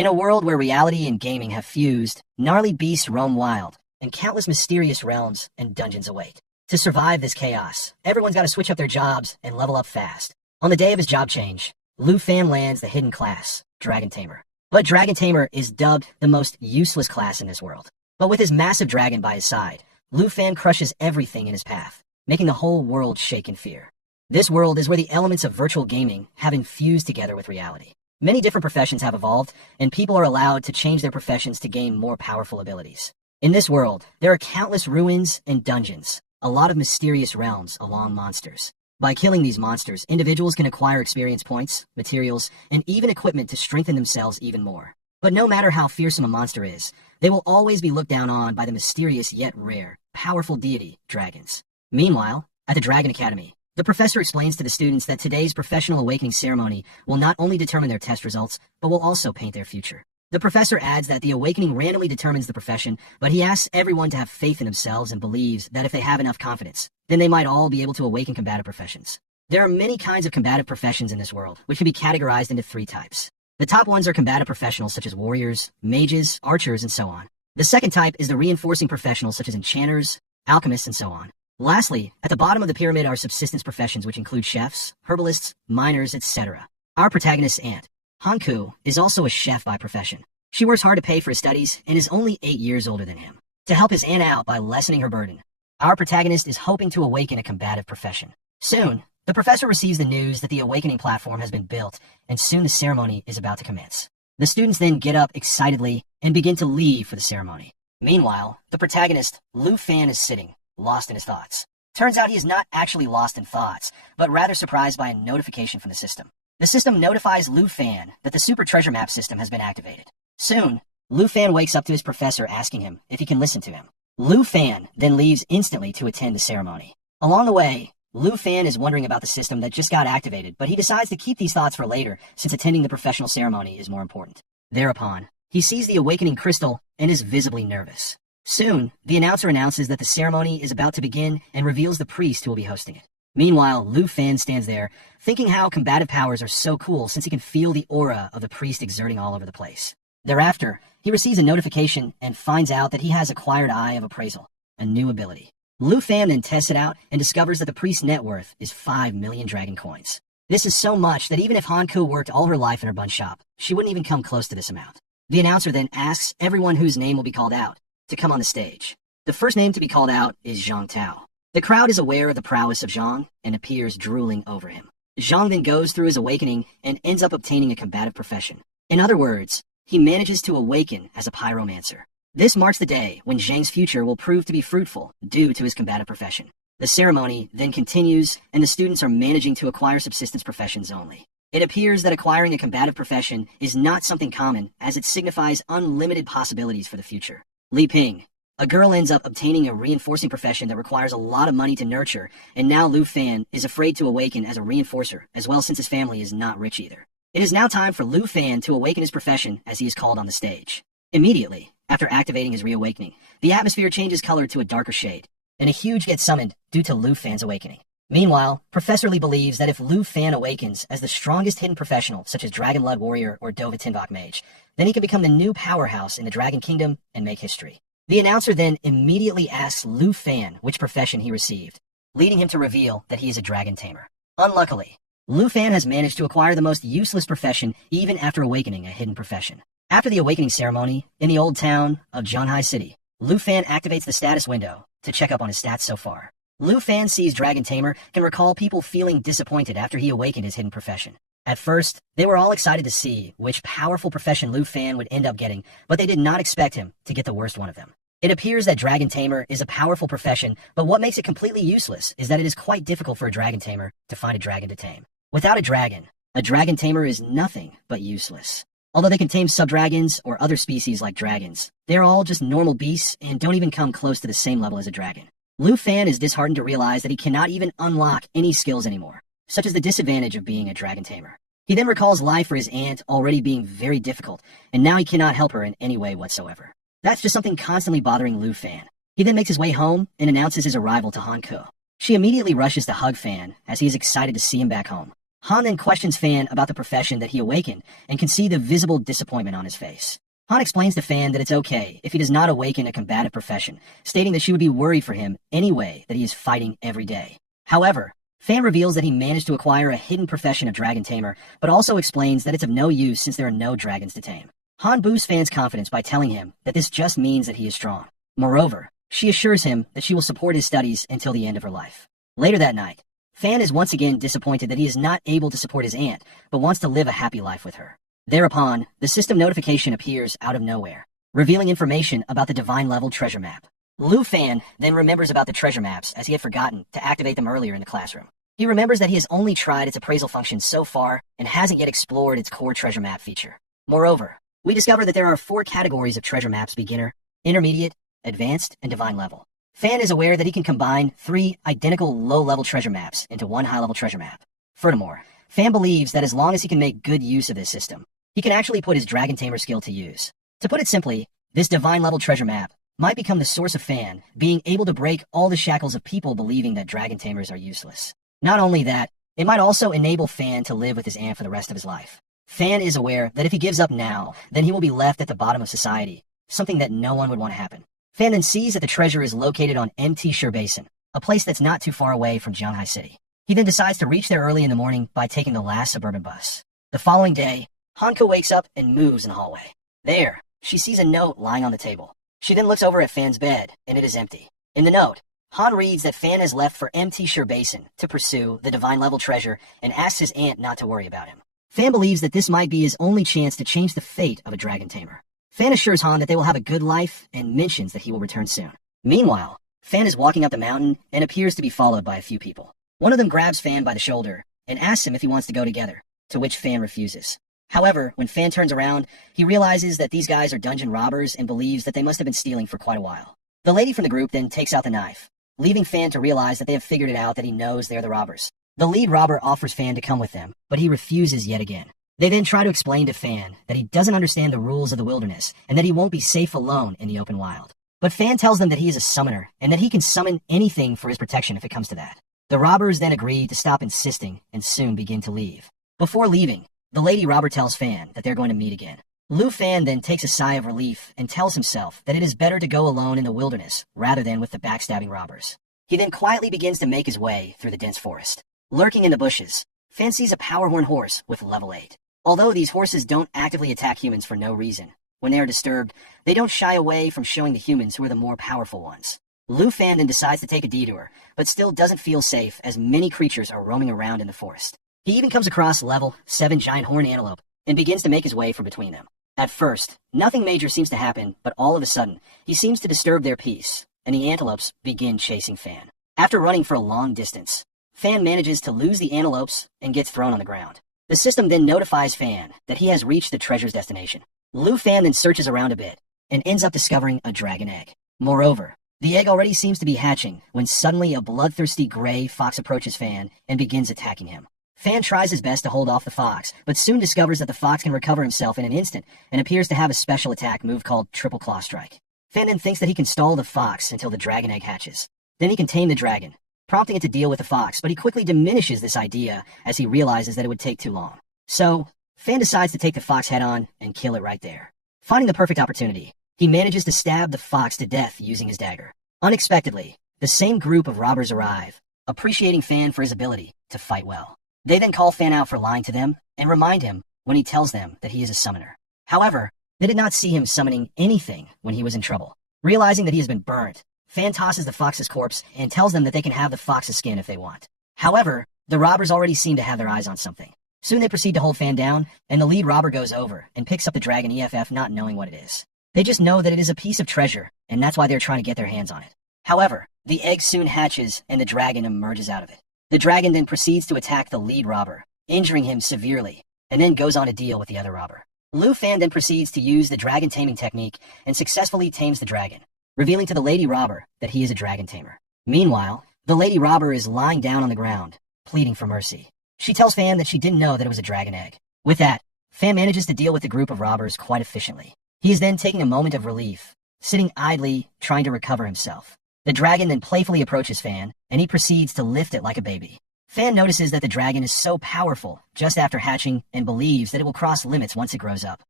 In a world where reality and gaming have fused, gnarly beasts roam wild, and countless mysterious realms and dungeons await. To survive this chaos, everyone's got to switch up their jobs and level up fast. On the day of his job change, Lu Fan lands the hidden class, Dragon Tamer. But Dragon Tamer is dubbed the most useless class in this world. But with his massive dragon by his side, Lu Fan crushes everything in his path, making the whole world shake in fear. This world is where the elements of virtual gaming have infused together with reality. Many different professions have evolved, and people are allowed to change their professions to gain more powerful abilities. In this world, there are countless ruins and dungeons, a lot of mysterious realms along monsters. By killing these monsters, individuals can acquire experience points, materials, and even equipment to strengthen themselves even more. But no matter how fearsome a monster is, they will always be looked down on by the mysterious yet rare, powerful deity, dragons. Meanwhile, at the Dragon Academy, the professor explains to the students that today's professional awakening ceremony will not only determine their test results, but will also paint their future. The professor adds that the awakening randomly determines the profession, but he asks everyone to have faith in themselves and believes that if they have enough confidence, then they might all be able to awaken combative professions. There are many kinds of combative professions in this world, which can be categorized into 3 types. The top ones are combative professionals such as warriors, mages, archers, and so on. The second type is the reinforcing professionals such as enchanters, alchemists, and so on. Lastly, at the bottom of the pyramid are subsistence professions which include chefs, herbalists, miners, etc. Our protagonist's aunt, Hanku, is also a chef by profession. She works hard to pay for his studies and is only 8 years older than him. To help his aunt out by lessening her burden, our protagonist is hoping to awaken a combative profession. Soon, the professor receives the news that the awakening platform has been built, and soon the ceremony is about to commence. The students then get up excitedly and begin to leave for the ceremony. Meanwhile, the protagonist, Lu Fan, is sitting, lost in his thoughts. Turns out he is not actually lost in thoughts, but rather surprised by a notification from the system. The system notifies Lu Fan that the Super Treasure Map system has been activated. Soon, Lu Fan wakes up to his professor asking him if he can listen to him. Lu Fan then leaves instantly to attend the ceremony. Along the way, Lu Fan is wondering about the system that just got activated, but he decides to keep these thoughts for later since attending the professional ceremony is more important. Thereupon, he sees the awakening crystal and is visibly nervous. Soon, the announcer announces that the ceremony is about to begin and reveals the priest who will be hosting it. Meanwhile, Lu Fan stands there, thinking how combative powers are so cool since he can feel the aura of the priest exerting all over the place. Thereafter, he receives a notification and finds out that he has acquired Eye of Appraisal, a new ability. Lu Fan then tests it out and discovers that the priest's net worth is 5 million dragon coins. This is so much that even if Hanku worked all her life in her bun shop, she wouldn't even come close to this amount. The announcer then asks everyone whose name will be called out to come on the stage. The first name to be called out is Zhang Tao. The crowd is aware of the prowess of Zhang and appears drooling over him. Zhang then goes through his awakening and ends up obtaining a combative profession. In other words, he manages to awaken as a pyromancer. This marks the day when Zhang's future will prove to be fruitful due to his combative profession. The ceremony then continues, and the students are managing to acquire subsistence professions only. It appears that acquiring a combative profession is not something common, as it signifies unlimited possibilities for the future. Li Ping. A girl ends up obtaining a reinforcing profession that requires a lot of money to nurture, and now Lu Fan is afraid to awaken as a reinforcer, as well since his family is not rich either. It is now time for Lu Fan to awaken his profession as he is called on the stage. Immediately, after activating his reawakening, the atmosphere changes color to a darker shade, and a huge gets summoned due to Lu Fan's awakening. Meanwhile, Professor Lee believes that if Lu Fan awakens as the strongest hidden professional, such as Dragon Blood Warrior or Dova Tinbok Mage, then he can become the new powerhouse in the Dragon Kingdom and make history. The announcer then immediately asks Lu Fan which profession he received, leading him to reveal that he is a Dragon Tamer. Unluckily, Lu Fan has managed to acquire the most useless profession even after awakening a hidden profession. After the awakening ceremony, in the old town of Zhonghai City, Lu Fan activates the status window to check up on his stats so far. Lu Fan sees Dragon Tamer can recall people feeling disappointed after he awakened his hidden profession. At first, they were all excited to see which powerful profession Lu Fan would end up getting, but they did not expect him to get the worst one of them. It appears that Dragon Tamer is a powerful profession, but what makes it completely useless is that it is quite difficult for a Dragon Tamer to find a dragon to tame. Without a Dragon Tamer is nothing but useless. Although they can tame sub-dragons or other species like dragons, they are all just normal beasts and don't even come close to the same level as a dragon. Lu Fan is disheartened to realize that he cannot even unlock any skills anymore, such as the disadvantage of being a Dragon Tamer. He then recalls life for his aunt already being very difficult, and now he cannot help her in any way whatsoever. That's just something constantly bothering Lu Fan. He then makes his way home and announces his arrival to Hanku. She immediately rushes to hug Fan as he is excited to see him back home. Han then questions Fan about the profession that he awakened and can see the visible disappointment on his face. Han explains to Fan that it's okay if he does not awaken a combative profession, stating that she would be worried for him anyway that he is fighting every day. However, Fan reveals that he managed to acquire a hidden profession of dragon tamer, but also explains that it's of no use since there are no dragons to tame. Han boosts Fan's confidence by telling him that this just means that he is strong. Moreover, she assures him that she will support his studies until the end of her life. Later that night, Fan is once again disappointed that he is not able to support his aunt, but wants to live a happy life with her. Thereupon, the system notification appears out of nowhere, revealing information about the divine level treasure map. Lu Fan then remembers about the treasure maps as he had forgotten to activate them earlier in the classroom. He remembers that he has only tried its appraisal function so far and hasn't yet explored its core treasure map feature. Moreover, we discover that there are 4 categories of treasure maps: beginner, intermediate, advanced, and divine level. Fan is aware that he can combine 3 identical low-level treasure maps into 1 high-level treasure map. Furthermore, Fan believes that as long as he can make good use of this system, he can actually put his dragon tamer skill to use. To put it simply, this divine level treasure map might become the source of Fan being able to break all the shackles of people believing that dragon tamers are useless. Not only that, it might also enable Fan to live with his aunt for the rest of his life. Fan is aware that if he gives up now, then he will be left at the bottom of society, something that no one would want to happen. Fan then sees that the treasure is located on MT Shire Basin, a place that's not too far away from Jianghai City. He then decides to reach there early in the morning by taking the last suburban bus. The following day, Hanko wakes up and moves in the hallway. There, she sees a note lying on the table. She then looks over at Fan's bed, and it is empty. In the note, Han reads that Fan has left for MT Shire Basin to pursue the divine level treasure and asks his aunt not to worry about him. Fan believes that this might be his only chance to change the fate of a dragon tamer. Fan assures Han that they will have a good life and mentions that he will return soon. Meanwhile, Fan is walking up the mountain and appears to be followed by a few people. One of them grabs Fan by the shoulder and asks him if he wants to go together, to which Fan refuses. However, when Fan turns around, he realizes that these guys are dungeon robbers and believes that they must have been stealing for quite a while. The lady from the group then takes out the knife, leaving Fan to realize that they have figured it out that he knows they're the robbers. The lead robber offers Fan to come with them, but he refuses yet again. They then try to explain to Fan that he doesn't understand the rules of the wilderness and that he won't be safe alone in the open wild. But Fan tells them that he is a summoner and that he can summon anything for his protection if it comes to that. The robbers then agree to stop insisting and soon begin to leave. Before leaving, the lady robber tells Fan that they're going to meet again. Lu Fan then takes a sigh of relief and tells himself that it is better to go alone in the wilderness rather than with the backstabbing robbers. He then quietly begins to make his way through the dense forest. Lurking in the bushes, Fan sees a power-horn horse with level 8. Although these horses don't actively attack humans for no reason, when they are disturbed, they don't shy away from showing the humans who are the more powerful ones. Lu Fan then decides to take a detour, but still doesn't feel safe as many creatures are roaming around in the forest. He even comes across level 7 giant horned antelope and begins to make his way from between them. At first, nothing major seems to happen, but all of a sudden, he seems to disturb their peace, and the antelopes begin chasing Fan. After running for a long distance, Fan manages to lose the antelopes and gets thrown on the ground. The system then notifies Fan that he has reached the treasure's destination. Lu Fan then searches around a bit and ends up discovering a dragon egg. Moreover, the egg already seems to be hatching when suddenly a bloodthirsty gray fox approaches Fan and begins attacking him. Fan tries his best to hold off the fox, but soon discovers that the fox can recover himself in an instant and appears to have a special attack move called Triple Claw Strike. Fan then thinks that he can stall the fox until the dragon egg hatches. Then he can tame the dragon, prompting it to deal with the fox, but he quickly diminishes this idea as he realizes that it would take too long. So, Fan decides to take the fox head on and kill it right there. Finding the perfect opportunity, he manages to stab the fox to death using his dagger. Unexpectedly, the same group of robbers arrive, appreciating Fan for his ability to fight well. They then call Fan out for lying to them and remind him when he tells them that he is a summoner. However, they did not see him summoning anything when he was in trouble. Realizing that he has been burnt, Fan tosses the fox's corpse and tells them that they can have the fox's skin if they want. However, the robbers already seem to have their eyes on something. Soon they proceed to hold Fan down, and the lead robber goes over and picks up the dragon EFF not knowing what it is. They just know that it is a piece of treasure, and that's why they're trying to get their hands on it. However, the egg soon hatches and the dragon emerges out of it. The dragon then proceeds to attack the lead robber, injuring him severely, and then goes on to deal with the other robber. Lu Fan then proceeds to use the dragon taming technique and successfully tames the dragon, revealing to the lady robber that he is a dragon tamer. Meanwhile, the lady robber is lying down on the ground, pleading for mercy. She tells Fan that she didn't know that it was a dragon egg. With that, Fan manages to deal with the group of robbers quite efficiently. He is then taking a moment of relief, sitting idly, trying to recover himself. The dragon then playfully approaches Fan, and he proceeds to lift it like a baby. Fan notices that the dragon is so powerful just after hatching and believes that it will cross limits once it grows up.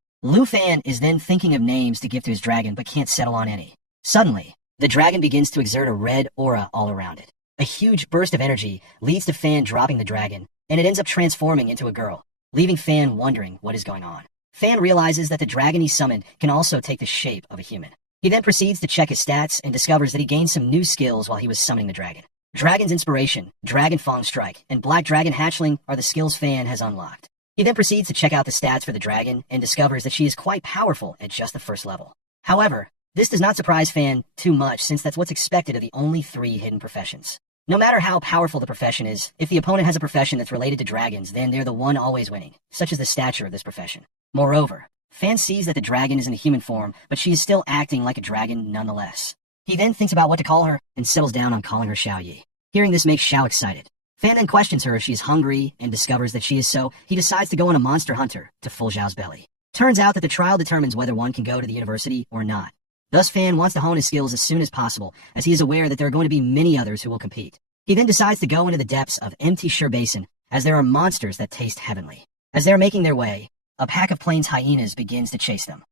Fan is then thinking of names to give to his dragon but can't settle on any. Suddenly, the dragon begins to exert a red aura all around it. A huge burst of energy leads to Fan dropping the dragon, and it ends up transforming into a girl, leaving Fan wondering what is going on. Fan realizes that the dragon he summoned can also take the shape of a human. He then proceeds to check his stats and discovers that he gained some new skills while he was summoning the dragon. Dragon's Inspiration, Dragon Fang Strike, and Black Dragon Hatchling are the skills Fan has unlocked. He then proceeds to check out the stats for the dragon and discovers that she is quite powerful at just the first level. However, this does not surprise Fan too much since that's what's expected of the only 3 hidden professions. No matter how powerful the profession is, if the opponent has a profession that's related to dragons, then they're the one always winning, such as the stature of this profession. Moreover, Fan sees that the dragon is in a human form, but she is still acting like a dragon nonetheless. He then thinks about what to call her and settles down on calling her Xiao Yi. Hearing this makes Xiao excited. Fan then questions her if she is hungry and discovers that she is, so he decides to go on a monster hunter to fill Xiao's belly. Turns out that the trial determines whether one can go to the university or not. Thus, Fan wants to hone his skills as soon as possible, as he is aware that there are going to be many others who will compete. He then decides to go into the depths of Empty Sure Basin, as there are monsters that taste heavenly. As they are making their way, a pack of plains hyenas begins to chase them.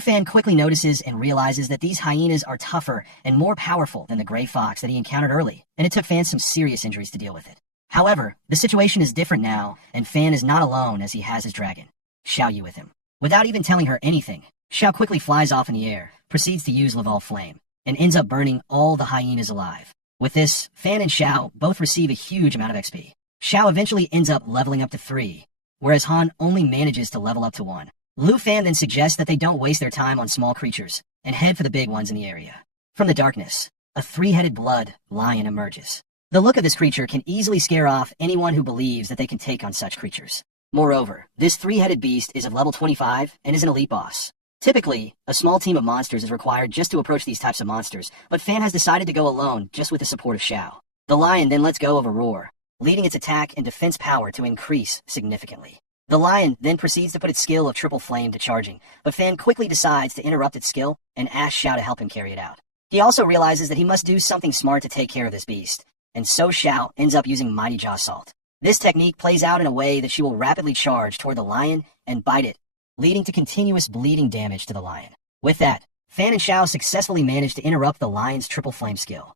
Fan quickly notices and realizes that these hyenas are tougher and more powerful than the gray fox that he encountered early, and it took Fan some serious injuries to deal with it. However, the situation is different now, and Fan is not alone as he has his dragon, Xiao Yi, with him. Without even telling her anything, Xiao quickly flies off in the air, proceeds to use Laval Flame, and ends up burning all the hyenas alive. With this, Fan and Xiao both receive a huge amount of XP. Xiao eventually ends up leveling up to 3, whereas Han only manages to level up to 1. Fan then suggests that they don't waste their time on small creatures, and head for the big ones in the area. From the darkness, a 3-headed blood lion emerges. The look of this creature can easily scare off anyone who believes that they can take on such creatures. Moreover, this 3-headed beast is of level 25 and is an elite boss. Typically, a small team of monsters is required just to approach these types of monsters, but Fan has decided to go alone just with the support of Xiao. The lion then lets go of a roar, leading its attack and defense power to increase significantly. The lion then proceeds to put its skill of Triple Flame to charging, but Fan quickly decides to interrupt its skill and asks Xiao to help him carry it out. He also realizes that he must do something smart to take care of this beast, and so Xiao ends up using Mighty Jaw Salt. This technique plays out in a way that she will rapidly charge toward the lion and bite it, leading to continuous bleeding damage to the lion. With that, Fan and Xiao successfully manage to interrupt the lion's Triple Flame skill.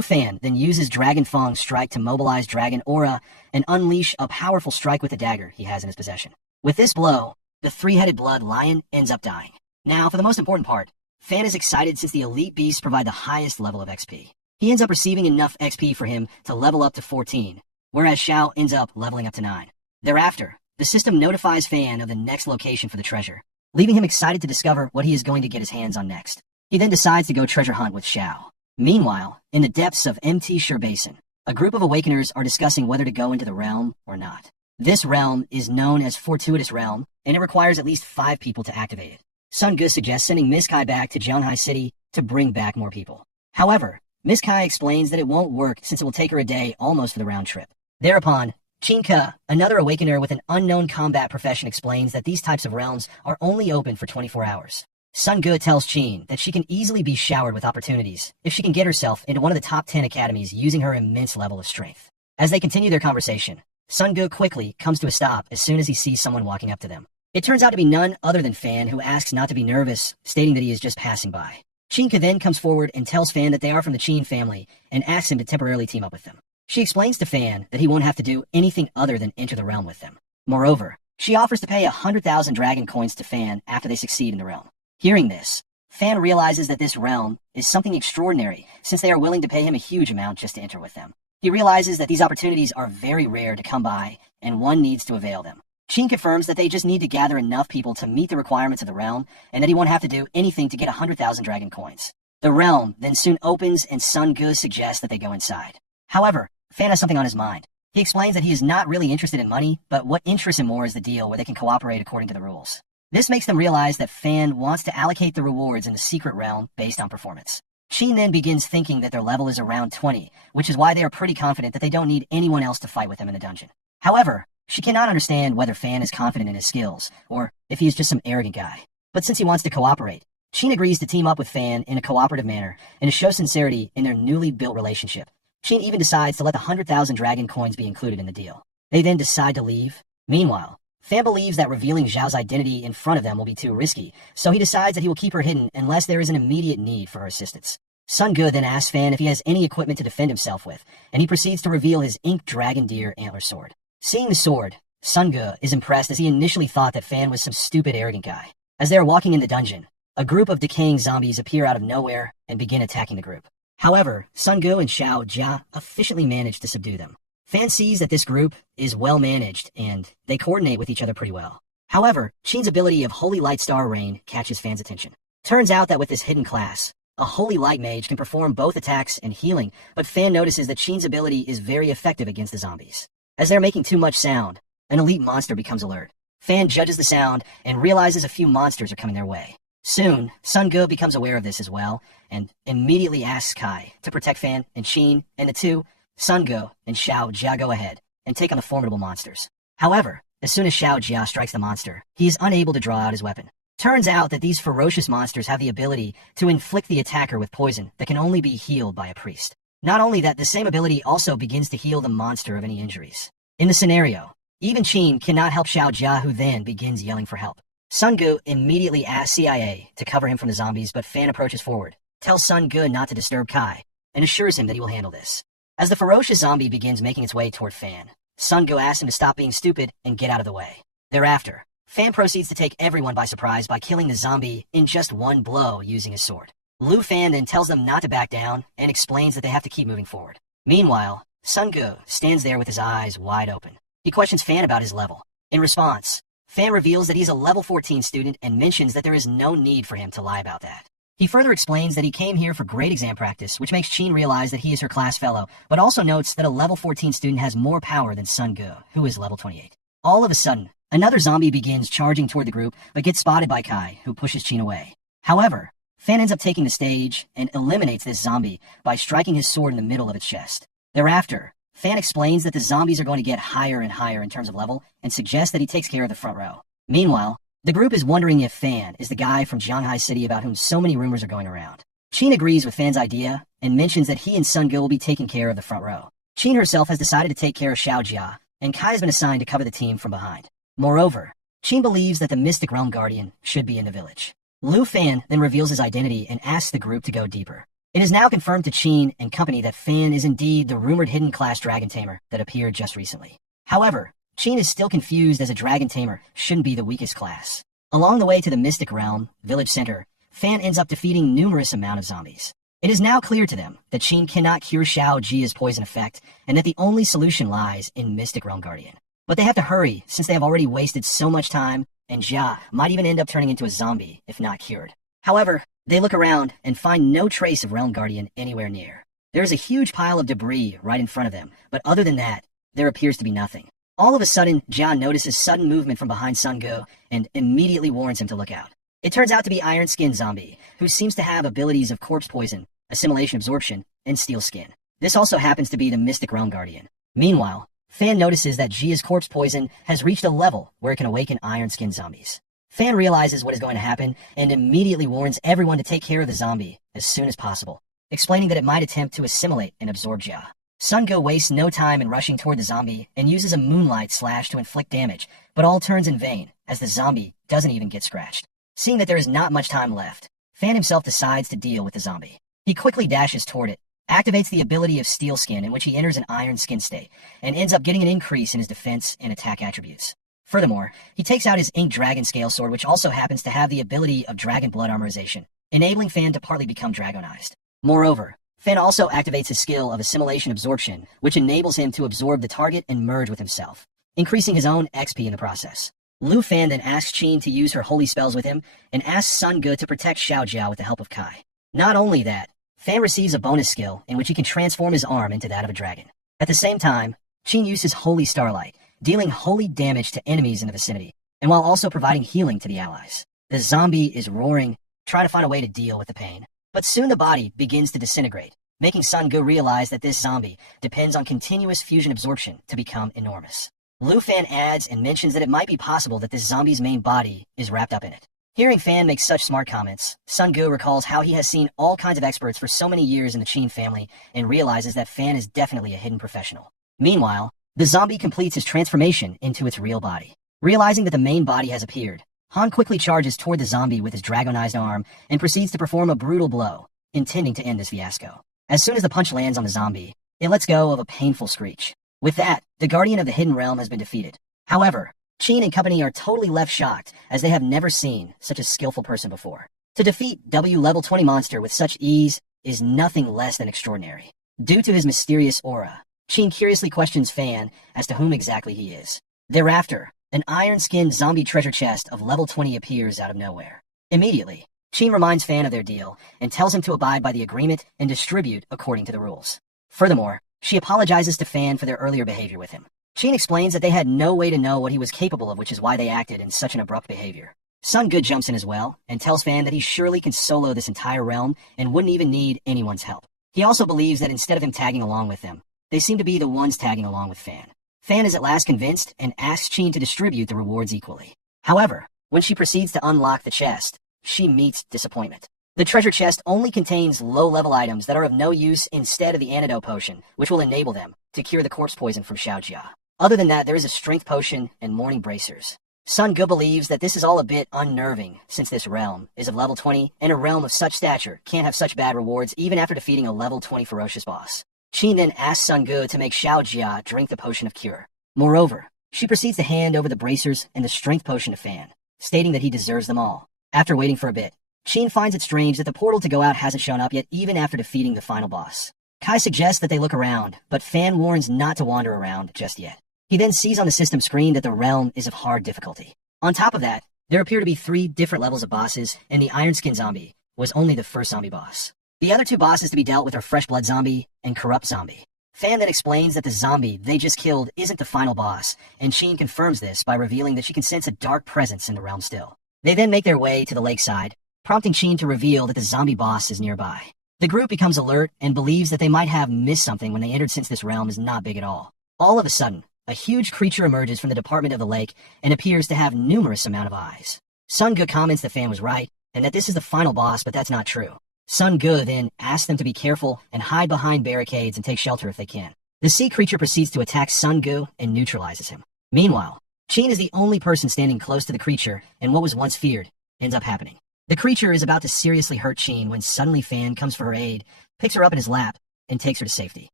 Fan then uses Dragon Fang Strike to mobilize Dragon Aura and unleash a powerful strike with the dagger he has in his possession. With this blow, the 3-headed blood lion ends up dying. Now, for the most important part, Fan is excited since the elite beasts provide the highest level of XP. He ends up receiving enough XP for him to level up to 14, whereas Xiao ends up leveling up to 9. Thereafter, the system notifies Fan of the next location for the treasure, leaving him excited to discover what he is going to get his hands on next. He then decides to go treasure hunt with Xiao. Meanwhile, in the depths of Empty Sure Basin, a group of Awakeners are discussing whether to go into the realm or not. This realm is known as Fortuitous Realm, and it requires at least 5 people to activate it. Sun Ge suggests sending Miss Kai back to Jianghai City to bring back more people. However, Miss Kai explains that it won't work since it will take her a day almost for the round trip. Thereupon, Qin Ke, another Awakener with an unknown combat profession, explains that these types of realms are only open for 24 hours. Sun Ge tells Qin that she can easily be showered with opportunities if she can get herself into one of the top 10 academies using her immense level of strength. As they continue their conversation, Sun Ge quickly comes to a stop as soon as he sees someone walking up to them. It turns out to be none other than Fan, who asks not to be nervous, stating that he is just passing by. Qin Ke then comes forward and tells Fan that they are from the Qin family and asks him to temporarily team up with them. She explains to Fan that he won't have to do anything other than enter the realm with them. Moreover, she offers to pay 100,000 dragon coins to Fan after they succeed in the realm. Hearing this, Fan realizes that this realm is something extraordinary since they are willing to pay him a huge amount just to enter with them. He realizes that these opportunities are very rare to come by and one needs to avail them. Qin confirms that they just need to gather enough people to meet the requirements of the realm and that he won't have to do anything to get 100,000 dragon coins. The realm then soon opens and Sun Ge suggests that they go inside. However, Fan has something on his mind. He explains that he is not really interested in money, but what interests him more is the deal where they can cooperate according to the rules. This makes them realize that Fan wants to allocate the rewards in the secret realm based on performance. Qin then begins thinking that their level is around 20, which is why they are pretty confident that they don't need anyone else to fight with them in the dungeon. However, she cannot understand whether Fan is confident in his skills, or if he is just some arrogant guy. But since he wants to cooperate, Qin agrees to team up with Fan in a cooperative manner and to show sincerity in their newly built relationship, Qin even decides to let the 100,000 dragon coins be included in the deal. They then decide to leave. Meanwhile, Fan believes that revealing Zhao's identity in front of them will be too risky, so he decides that he will keep her hidden unless there is an immediate need for her assistance. Sun Ge then asks Fan if he has any equipment to defend himself with, and he proceeds to reveal his Ink Dragon Deer Antler Sword. Seeing the sword, Sun Ge is impressed as he initially thought that Fan was some stupid arrogant guy. As they are walking in the dungeon, a group of decaying zombies appear out of nowhere and begin attacking the group. However, Sun Ge and Xiao Jia efficiently manage to subdue them. Fan sees that this group is well managed and they coordinate with each other pretty well. However, Qin's ability of Holy Light Star Rain catches Fan's attention. Turns out that with this hidden class, a Holy Light Mage can perform both attacks and healing, but Fan notices that Qin's ability is very effective against the zombies. As they're making too much sound, an elite monster becomes alert. Fan judges the sound and realizes a few monsters are coming their way. Soon, Sun Ge becomes aware of this as well, and immediately asks Kai to protect Fan and Qin, and the two, Sun Ge and Xiao Jia, go ahead and take on the formidable monsters. However, as soon as Xiao Jia strikes the monster, he is unable to draw out his weapon. Turns out that these ferocious monsters have the ability to inflict the attacker with poison that can only be healed by a priest. Not only that, the same ability also begins to heal the monster of any injuries. In the scenario, even Qin cannot help Xiao Jia, who then begins yelling for help. Sun Ge immediately asks CIA to cover him from the zombies, but Fan approaches forward, tells Sun Ge not to disturb Kai, and assures him that he will handle this. As the ferocious zombie begins making its way toward Fan, Sun Ge asks him to stop being stupid and get out of the way. Thereafter, Fan proceeds to take everyone by surprise by killing the zombie in just one blow using his sword. Lu Fan then tells them not to back down and explains that they have to keep moving forward. Meanwhile, Sun Ge stands there with his eyes wide open. He questions Fan about his level. In response, Fan reveals that he's a level 14 student and mentions that there is no need for him to lie about that. He further explains that he came here for great exam practice, which makes Qin realize that he is her class fellow, but also notes that a level 14 student has more power than Sun Ge, who is level 28. All of a sudden, another zombie begins charging toward the group, but gets spotted by Kai, who pushes Qin away. However, Fan ends up taking the stage and eliminates this zombie by striking his sword in the middle of its chest. Thereafter, Fan explains that the zombies are going to get higher and higher in terms of level and suggests that he takes care of the front row. Meanwhile, the group is wondering if Fan is the guy from Shanghai City about whom so many rumors are going around. Qin agrees with Fan's idea and mentions that he and Sun Ge will be taking care of the front row. Qin herself has decided to take care of Xiao Jia, and Kai has been assigned to cover the team from behind. Moreover, Qin believes that the Mystic Realm Guardian should be in the village. Lu Fan then reveals his identity and asks the group to go deeper. It is now confirmed to Qin and company that Fan is indeed the rumored hidden class dragon tamer that appeared just recently. However, Qin is still confused as a dragon tamer shouldn't be the weakest class. Along the way to the Mystic Realm village center, Fan ends up defeating numerous amount of zombies. It is now clear to them that Qin cannot cure Xiao Jia's poison effect and that the only solution lies in Mystic Realm Guardian. But they have to hurry since they have already wasted so much time, and Jia might even end up turning into a zombie if not cured. However, they look around and find no trace of Realm Guardian anywhere near. There is a huge pile of debris right in front of them, but other than that, there appears to be nothing. All of a sudden, Jia notices sudden movement from behind Sun Ge and immediately warns him to look out. It turns out to be Iron Skin Zombie, who seems to have abilities of corpse poison, assimilation absorption, and steel skin. This also happens to be the Mystic Realm Guardian. Meanwhile, Fan notices that Jia's corpse poison has reached a level where it can awaken Iron Skin Zombies. Fan realizes what is going to happen and immediately warns everyone to take care of the zombie as soon as possible, explaining that it might attempt to assimilate and absorb Jia. Sun Ge wastes no time in rushing toward the zombie and uses a moonlight slash to inflict damage, but all turns in vain as the zombie doesn't even get scratched. Seeing that there is not much time left, Fan himself decides to deal with the zombie. He quickly dashes toward it, activates the ability of Steel Skin in which he enters an Iron Skin state, and ends up getting an increase in his defense and attack attributes. Furthermore, he takes out his Ink Dragon Scale Sword, which also happens to have the ability of Dragon Blood Armorization, enabling Fan to partly become dragonized. Moreover, Fan also activates his skill of Assimilation Absorption, which enables him to absorb the target and merge with himself, increasing his own XP in the process. Lu Fan then asks Qin to use her holy spells with him, and asks Sun Ge to protect Xiao Jia with the help of Kai. Not only that, Fan receives a bonus skill in which he can transform his arm into that of a dragon. At the same time, Qin uses Holy Starlight, dealing holy damage to enemies in the vicinity, and while also providing healing to the allies. The zombie is roaring, trying to find a way to deal with the pain. But soon the body begins to disintegrate, making Sun Ge realize that this zombie depends on continuous fusion absorption to become enormous. Lu Fan adds and mentions that it might be possible that this zombie's main body is wrapped up in it. Hearing Fan make such smart comments, Sun-gu recalls how he has seen all kinds of experts for so many years in the Chin family and realizes that Fan is definitely a hidden professional. Meanwhile, the zombie completes his transformation into its real body. Realizing that the main body has appeared, Han quickly charges toward the zombie with his dragonized arm and proceeds to perform a brutal blow, intending to end this fiasco. As soon as the punch lands on the zombie, it lets go of a painful screech. With that, the Guardian of the Hidden Realm has been defeated. However, Chin and company are totally left shocked as they have never seen such a skillful person before. To defeat W level 20 monster with such ease is nothing less than extraordinary. Due to his mysterious aura, Chin curiously questions Fan as to whom exactly he is. Thereafter, an iron-skinned zombie treasure chest of level 20 appears out of nowhere. Immediately, Chin reminds Fan of their deal and tells him to abide by the agreement and distribute according to the rules. Furthermore, she apologizes to Fan for their earlier behavior with him. Chin explains that they had no way to know what he was capable of, which is why they acted in such an abrupt behavior. Sun-gu jumps in as well and tells Fan that he surely can solo this entire realm and wouldn't even need anyone's help. He also believes that instead of him tagging along with them, they seem to be the ones tagging along with Fan. Fan is at last convinced and asks Chin to distribute the rewards equally. However, when she proceeds to unlock the chest, she meets disappointment. The treasure chest only contains low-level items that are of no use instead of the antidote potion, which will enable them to cure the corpse poison from Xiaojia. Other than that, there is a strength potion and morning bracers. Sun-gu believes that this is all a bit unnerving since this realm is of level 20 and a realm of such stature can't have such bad rewards even after defeating a level 20 ferocious boss. Chin then asks Sun-gu to make Xiaojia drink the potion of cure. Moreover, she proceeds to hand over the bracers and the strength potion to Fan, stating that he deserves them all. After waiting for a bit, Chin finds it strange that the portal to go out hasn't shown up yet even after defeating the final boss. Kai suggests that they look around, but Fan warns not to wander around just yet. He then sees on the system screen that the realm is of hard difficulty. On top of that, there appear to be 3 different levels of bosses, and the Iron Skin Zombie was only the first zombie boss. The other 2 bosses to be dealt with are Fresh Blood Zombie and Corrupt Zombie. Fan then explains that the zombie they just killed isn't the final boss, and Chin confirms this by revealing that she can sense a dark presence in the realm still. They then make their way to the lakeside, prompting Chin to reveal that the zombie boss is nearby. The group becomes alert and believes that they might have missed something when they entered since this realm is not big at all. All of a sudden, a huge creature emerges from the department of the lake and appears to have numerous amount of eyes. Sun-gu comments that Fan was right and that this is the final boss, but that's not true. Sun-gu then asks them to be careful and hide behind barricades and take shelter if they can. The sea creature proceeds to attack Sun-gu and neutralizes him. Meanwhile, Chin is the only person standing close to the creature, and what was once feared ends up happening. The creature is about to seriously hurt Chin when suddenly Fan comes for her aid, picks her up in his lap, and takes her to safety.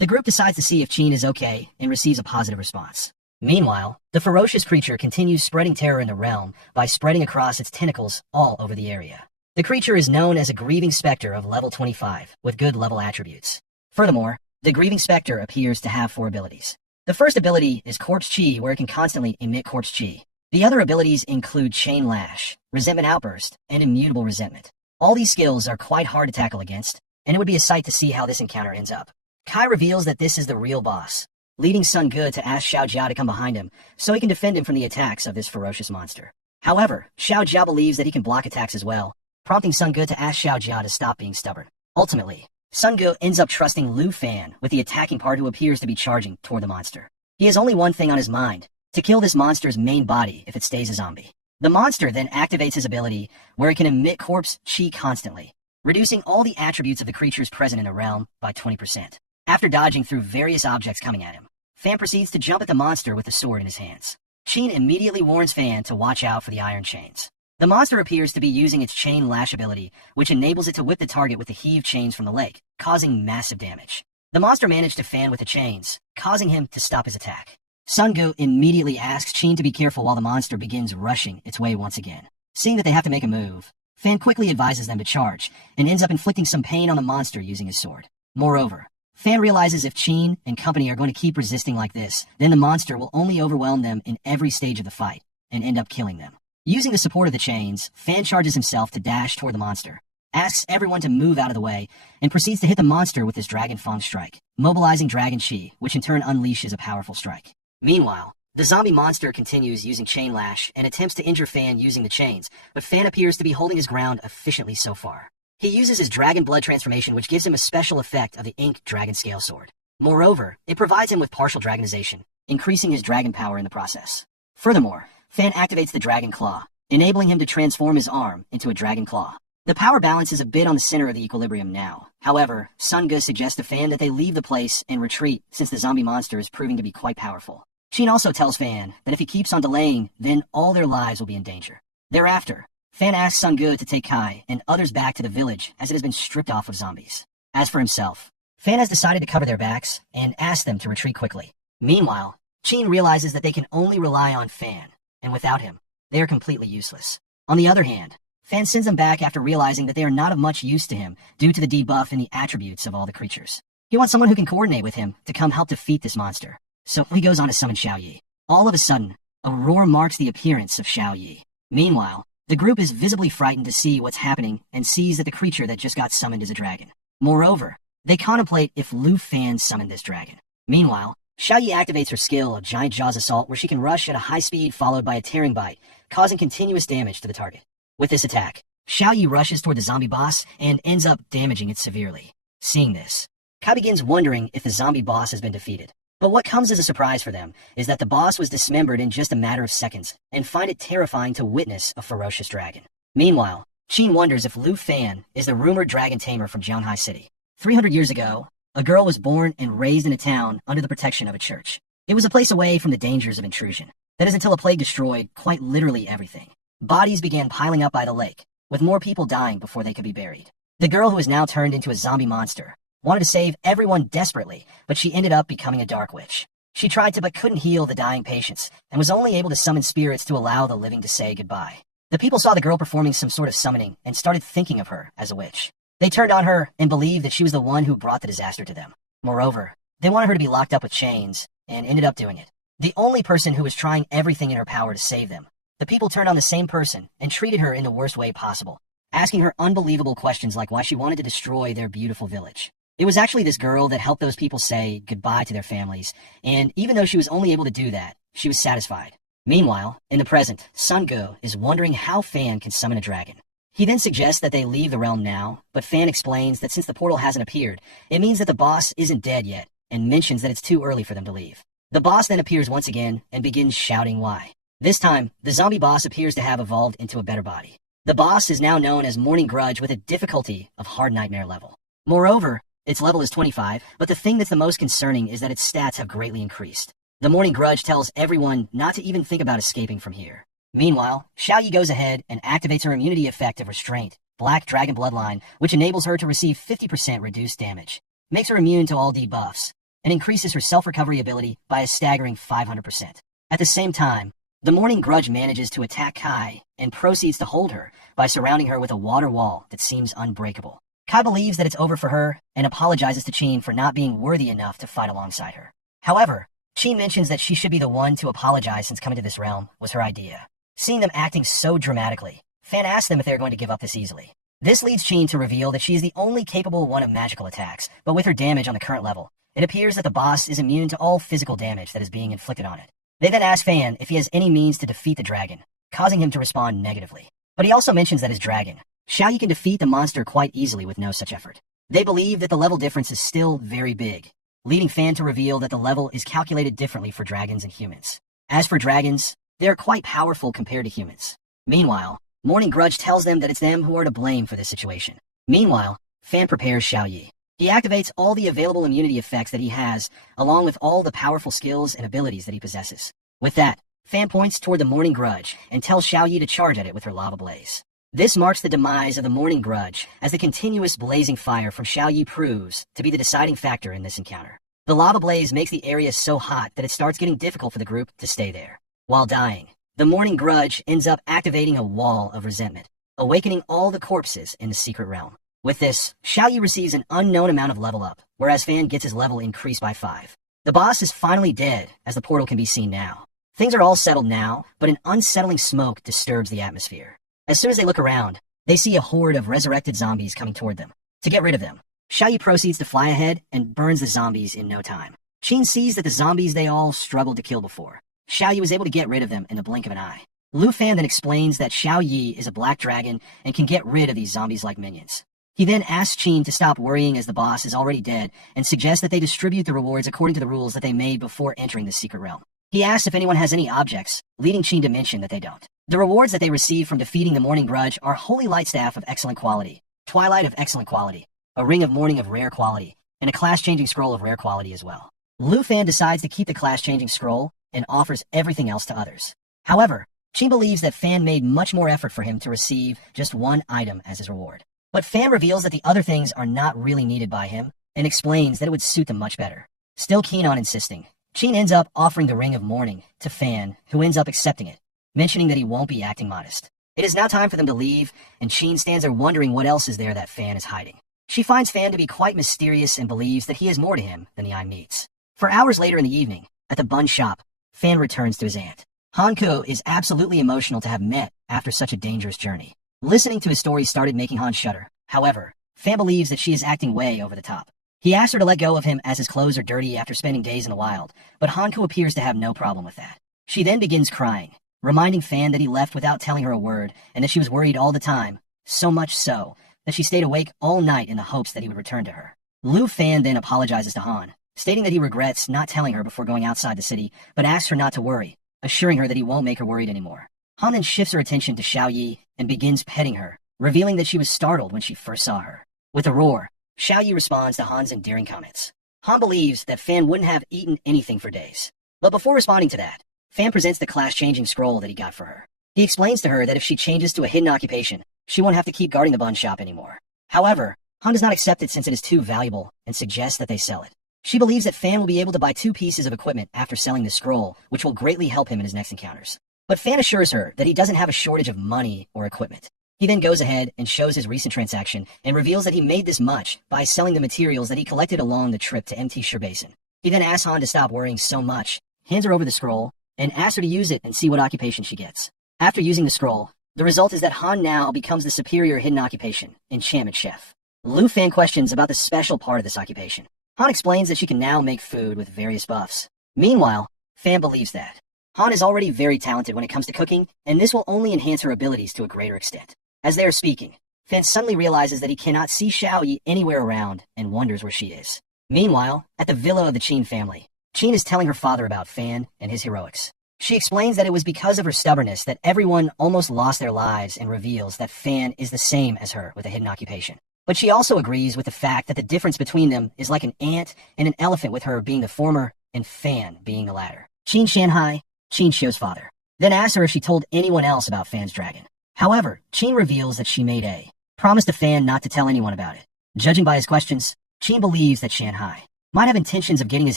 The group decides to see if Chin is okay and receives a positive response. Meanwhile, the ferocious creature continues spreading terror in the realm by spreading across its tentacles all over the area. The creature is known as a grieving specter of level 25 with good level attributes. Furthermore, the grieving specter appears to have 4 abilities. The first ability is Corpse Chi, where it can constantly emit Corpse Chi. The other abilities include Chain Lash, Resentment Outburst, and Immutable Resentment. All these skills are quite hard to tackle against, and it would be a sight to see how this encounter ends up. Kai reveals that this is the real boss, leading Sun-gu to ask Xiaojia to come behind him so he can defend him from the attacks of this ferocious monster. However, Xiaojia believes that he can block attacks as well, prompting Sun-gu to ask Xiaojia to stop being stubborn. Ultimately, Sun-gu ends up trusting Lu Fan with the attacking part who appears to be charging toward the monster. He has only one thing on his mind, to kill this monster's main body if it stays a zombie. The monster then activates his ability where it can emit Corpse Chi constantly, reducing all the attributes of the creatures present in the realm by 20%. After dodging through various objects coming at him, Fan proceeds to jump at the monster with the sword in his hands. Chin immediately warns Fan to watch out for the iron chains. The monster appears to be using its Chain Lash ability, which enables it to whip the target with the heave chains from the lake, causing massive damage. The monster managed to Fan with the chains, causing him to stop his attack. Sun-gu immediately asks Chin to be careful while the monster begins rushing its way once again. Seeing that they have to make a move, Fan quickly advises them to charge, and ends up inflicting some pain on the monster using his sword. Moreover, Fan realizes if Chin and company are going to keep resisting like this, then the monster will only overwhelm them in every stage of the fight, and end up killing them. Using the support of the chains, Fan charges himself to dash toward the monster, asks everyone to move out of the way, and proceeds to hit the monster with his Dragon Fang strike, mobilizing Dragon Chi, which in turn unleashes a powerful strike. Meanwhile, the zombie monster continues using Chain Lash and attempts to injure Fan using the chains, but Fan appears to be holding his ground efficiently so far. He uses his Dragon Blood transformation, which gives him a special effect of the Ink Dragon Scale Sword. Moreover, it provides him with partial dragonization, increasing his dragon power in the process. Furthermore, Fan activates the Dragon Claw, enabling him to transform his arm into a dragon claw. The power balance is a bit on the center of the equilibrium now. However, Sun-ge suggests to Fan that they leave the place and retreat since the zombie monster is proving to be quite powerful. Shin also tells Fan that if he keeps on delaying, then all their lives will be in danger. Thereafter, Fan asks Sun-ge to take Kai and others back to the village as it has been stripped off of zombies. As for himself, Fan has decided to cover their backs and asks them to retreat quickly. Meanwhile, Shin realizes that they can only rely on Fan, and without him, they are completely useless. On the other hand, Fan sends them back after realizing that they are not of much use to him due to the debuff in the attributes of all the creatures. He wants someone who can coordinate with him to come help defeat this monster. So he goes on to summon Xiaoyi. All of a sudden, a roar marks the appearance of Xiaoyi. Meanwhile, the group is visibly frightened to see what's happening and sees that the creature that just got summoned is a dragon. Moreover, they contemplate if Lu Fan summoned this dragon. Meanwhile, Xiaoyi activates her skill of Giant Jaws Assault where she can rush at a high speed followed by a tearing bite, causing continuous damage to the target. With this attack, Xiaoyi rushes toward the zombie boss and ends up damaging it severely. Seeing this, Kai begins wondering if the zombie boss has been defeated. But what comes as a surprise for them is that the boss was dismembered in just a matter of seconds and find it terrifying to witness a ferocious dragon. Meanwhile, Shin wonders if Lu Fan is the rumored dragon tamer from Jianghai City. 300 years ago, a girl was born and raised in a town under the protection of a church. It was a place away from the dangers of intrusion. That is until a plague destroyed quite literally everything. Bodies began piling up by the lake, with more people dying before they could be buried. The girl who is now turned into a zombie monster wanted to save everyone desperately, but she ended up becoming a dark witch. She tried to but couldn't heal the dying patients, and was only able to summon spirits to allow the living to say goodbye. The people saw the girl performing some sort of summoning and started thinking of her as a witch. They turned on her and believed that she was the one who brought the disaster to them. Moreover, they wanted her to be locked up with chains, and ended up doing it. The only person who was trying everything in her power to save them. The people turned on the same person and treated her in the worst way possible, asking her unbelievable questions like why she wanted to destroy their beautiful village. It was actually this girl that helped those people say goodbye to their families, and even though she was only able to do that, she was satisfied. Meanwhile, in the present, Sun-ge is wondering how Fan can summon a dragon. He then suggests that they leave the realm now, but Fan explains that since the portal hasn't appeared, it means that the boss isn't dead yet, and mentions that it's too early for them to leave. The boss then appears once again and begins shouting why. This time, the zombie boss appears to have evolved into a better body. The boss is now known as Morning Grudge with a difficulty of Hard Nightmare level. Moreover, its level is 25, but the thing that's the most concerning is that its stats have greatly increased. The Morning Grudge tells everyone not to even think about escaping from here. Meanwhile, Xiaoyi goes ahead and activates her immunity effect of Restraint, Black Dragon Bloodline, which enables her to receive 50% reduced damage, makes her immune to all debuffs, and increases her self-recovery ability by a staggering 500%. At the same time, the Morning Grudge manages to attack Kai and proceeds to hold her by surrounding her with a water wall that seems unbreakable. Kai believes that it's over for her and apologizes to Chin for not being worthy enough to fight alongside her. However, Chin mentions that she should be the one to apologize since coming to this realm was her idea. Seeing them acting so dramatically, Fan asks them if they're going to give up this easily. This leads Chin to reveal that she is the only capable one of magical attacks, but with her damage on the current level, it appears that the boss is immune to all physical damage that is being inflicted on it. They then ask Fan if he has any means to defeat the dragon, causing him to respond negatively. But he also mentions that his dragon, Xiaoyi, can defeat the monster quite easily with no such effort. They believe that the level difference is still very big, leading Fan to reveal that the level is calculated differently for dragons and humans. As for dragons, they are quite powerful compared to humans. Meanwhile, Morning Grudge tells them that it's them who are to blame for this situation. Meanwhile, Fan prepares Xiaoyi. He activates all the available immunity effects that he has, along with all the powerful skills and abilities that he possesses. With that, Fan points toward the Morning Grudge and tells Xiaoyi to charge at it with her lava blaze. This marks the demise of the Morning Grudge, as the continuous blazing fire from Xiaoyi proves to be the deciding factor in this encounter. The lava blaze makes the area so hot that it starts getting difficult for the group to stay there. While dying, the Morning Grudge ends up activating a wall of resentment, awakening all the corpses in the secret realm. With this, Xiaoyi receives an unknown amount of level up, whereas Fan gets his level increased by 5. The boss is finally dead, as the portal can be seen now. Things are all settled now, but an unsettling smoke disturbs the atmosphere. As soon as they look around, they see a horde of resurrected zombies coming toward them. To get rid of them, Xiaoyi proceeds to fly ahead and burns the zombies in no time. Chin sees that the zombies they all struggled to kill before. Xiaoyi was able to get rid of them in the blink of an eye. Lu Fan then explains that Xiaoyi is a black dragon and can get rid of these zombies like minions. He then asks Chin to stop worrying as the boss is already dead and suggests that they distribute the rewards according to the rules that they made before entering the secret realm. He asks if anyone has any objects, leading Chin to mention that they don't. The rewards that they receive from defeating the Morning Grudge are Holy Light Staff of Excellent Quality, Twilight of Excellent Quality, a Ring of Morning of Rare Quality, and a class-changing scroll of rare quality as well. Lu Fan decides to keep the class-changing scroll and offers everything else to others. However, Qin believes that Fan made much more effort for him to receive just one item as his reward. But Fan reveals that the other things are not really needed by him and explains that it would suit them much better. Still keen on insisting, Qin ends up offering the Ring of Morning to Fan, who ends up accepting it, mentioning that he won't be acting modest. It is now time for them to leave, and Qin stands there wondering what else is there that Fan is hiding. She finds Fan to be quite mysterious and believes that he has more to him than the eye meets. For hours later in the evening, at the bun shop, Fan returns to his aunt. Hanko is absolutely emotional to have met after such a dangerous journey. Listening to his story started making Han shudder. However, Fan believes that she is acting way over the top. He asks her to let go of him as his clothes are dirty after spending days in the wild, but Hanko appears to have no problem with that. She then begins crying, reminding Fan that he left without telling her a word and that she was worried all the time, so much so that she stayed awake all night in the hopes that he would return to her. Lu Fan then apologizes to Han, stating that he regrets not telling her before going outside the city, but asks her not to worry, assuring her that he won't make her worried anymore. Han then shifts her attention to Xiao Yi and begins petting her, revealing that she was startled when she first saw her. With a roar, Xiao Yi responds to Han's endearing comments. Han believes that Fan wouldn't have eaten anything for days. But before responding to that, Fan presents the class-changing scroll that he got for her. He explains to her that if she changes to a hidden occupation, she won't have to keep guarding the bun shop anymore. However, Han does not accept it since it is too valuable and suggests that they sell it. She believes that Fan will be able to buy 2 pieces of equipment after selling the scroll, which will greatly help him in his next encounters. But Fan assures her that he doesn't have a shortage of money or equipment. He then goes ahead and shows his recent transaction and reveals that he made this much by selling the materials that he collected along the trip to MT Shur Basin. He then asks Han to stop worrying so much, hands her over the scroll, and asks her to use it and see what occupation she gets. After using the scroll, the result is that Han now becomes the superior hidden occupation, Enchantment Chef. Lu Fan questions about the special part of this occupation. Han explains that she can now make food with various buffs. Meanwhile, Fan believes that Han is already very talented when it comes to cooking, and this will only enhance her abilities to a greater extent. As they are speaking, Fan suddenly realizes that he cannot see Xiao Yi anywhere around and wonders where she is. Meanwhile, at the villa of the Qin family, Qin is telling her father about Fan and his heroics. She explains that it was because of her stubbornness that everyone almost lost their lives and reveals that Fan is the same as her with a hidden occupation. But she also agrees with the fact that the difference between them is like an ant and an elephant, with her being the former and Fan being the latter. Qin Shanhai, Qin Xiu's father, then asks her if she told anyone else about Fan's dragon. However, Qin reveals that she made a promise to Fan not to tell anyone about it. Judging by his questions, Qin believes that Shanhai might have intentions of getting his